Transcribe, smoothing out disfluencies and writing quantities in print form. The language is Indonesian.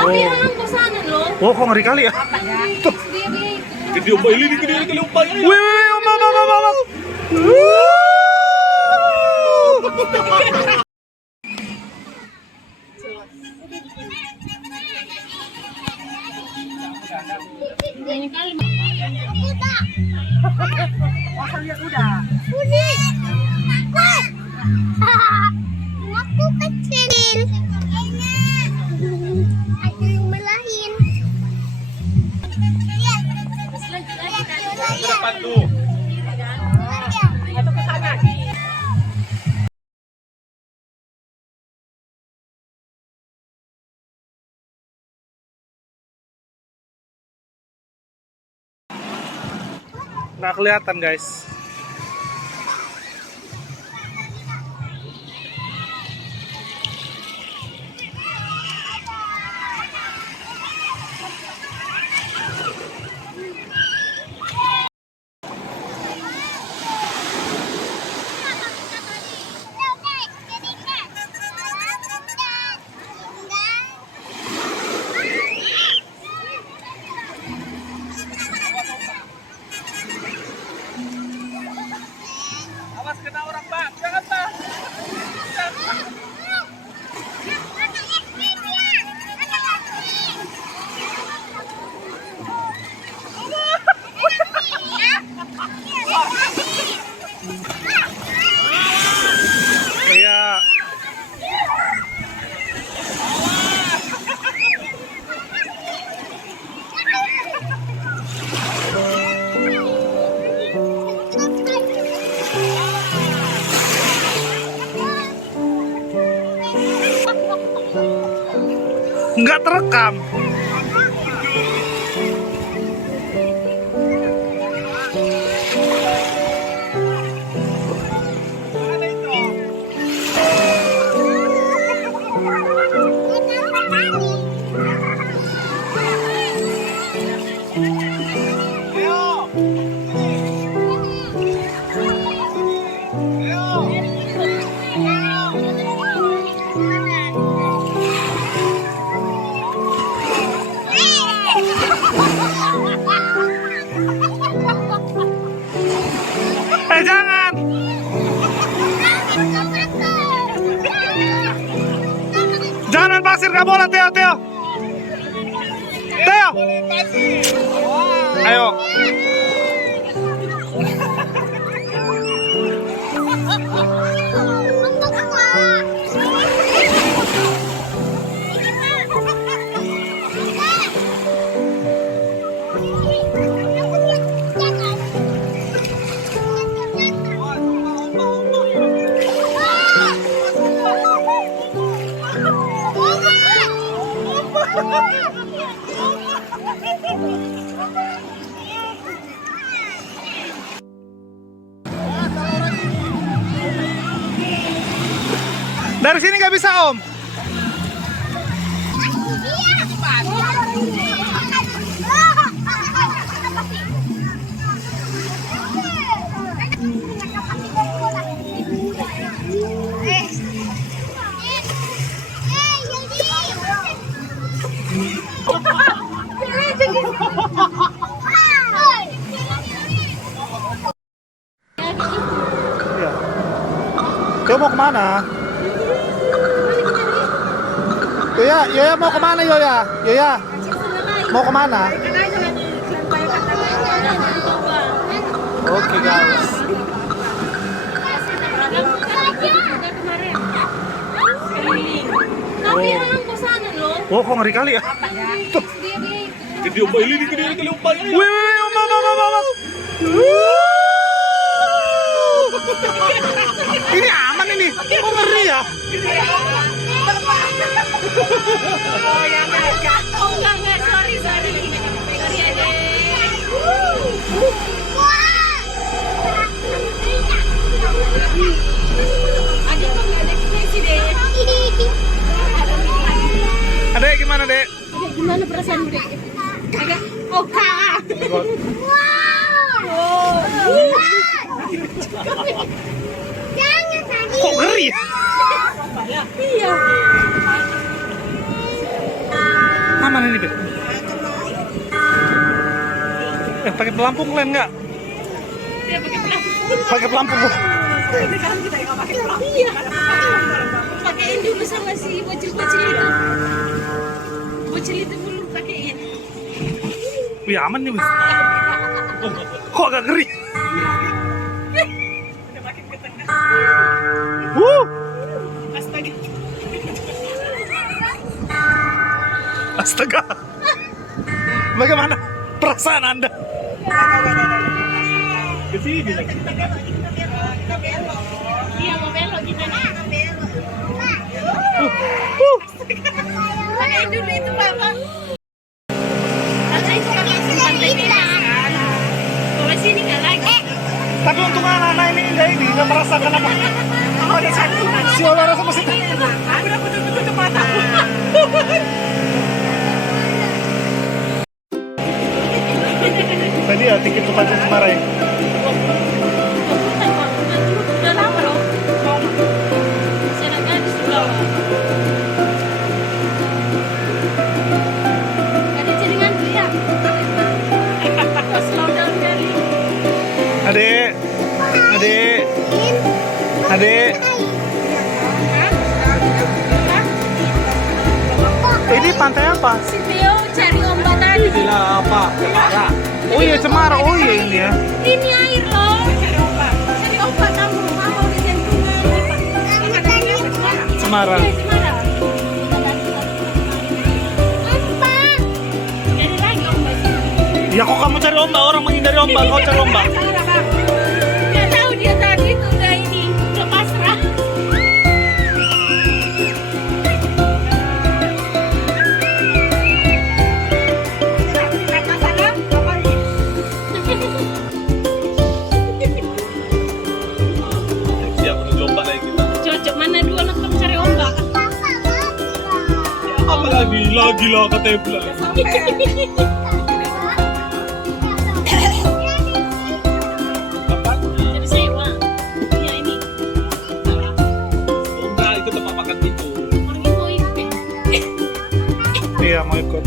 Nabihan ko sana lo. Oh, kok ngeri kali ya? Tuh. Gede umpa ini, gede umpa ini. Wih, om. Ini kali. Aku kecil. Aku melahin. Ke depan tuh. Atau ke sana. Nggak kelihatan, guys. Awas kena orang, Pak. Jangan, Pak. Iya. Nggak terekam. Jangan. Jangan main pasir, nggak boleh, Theo. Ayo. Dari sini nggak bisa, Om. Iya. Theo mau kemana? Yoya mau kemana, Yoya? Mau kemana? Oke, guys. Nabihan ko sana lo. Oh, kok ngeri kali ya? Tuh. Gede umpa ini, gede umpa ini. Wih, om. Ini aman ini. Kok ngeri ya? Oh ya enggak. Oh enggak. Sorry. Sorry adek. Adek kok enggak ada presiden. Adek gimana, Dek? Adek gimana perasaan Dek? Kagak. Oh, Kak. Jangan tadi. Kok ngeri ya? Iya. aman ini, Beb. Pakai pelampung kalian nggak? Dia pakai pelampung. Pakai pelampung. Bu. Sekarang kita nggak pakai pelampung. Iya. Pakein dulu sama si bocil-bocil itu. Bocil itu dulu pakein. Wih, aman nih, Beb. Kok agak ngeri? Udah makin ke tengah. Astaga. Astaga. Bagaimana perasaan Anda? Ke sini bisa. Iya, mau belok kita nih. Pakein dulu itu, Bapak. Karena itu kan langsung pantai bebas kan. Kalau sini nggak lagi. Tapi untuk anak-anak ini nggak merasakan apa. Oh, ada satu. Si Ola rasa masih. Aku udah tutup mataku. Tadi ya tiket ke Pantai Cemara ya. Udah lama loh. Masih ada gadis di bawah. Gak ada jaringan tuh ya. Slow down kali. Adek, adek, adek. Ini pantai apa? Si Theo cari ombak tadi. Inilah apa? Cemara. Oh iya Cemara, oh iya ini ya. Ini air loh. Cari ombak. Cari ombak kamu. Mau di jantungan. Cemara. Iya, Cemara. Jadi lagi ombak. Ya kok kamu cari ombak? Orang menghindari ombak, kau cari ombak. Dia tahu dia tadi itu udah ini, udah pasrah. Siap menuju ombak lagi kita. Cocok mana dua nonton cari ombak. Apa lagi? Lagi lah katanya pula. Apa? Jadi sewa. Iya ini. Enggak, itu tempat makan itu. Orang itu ikut. Iya mau ikut.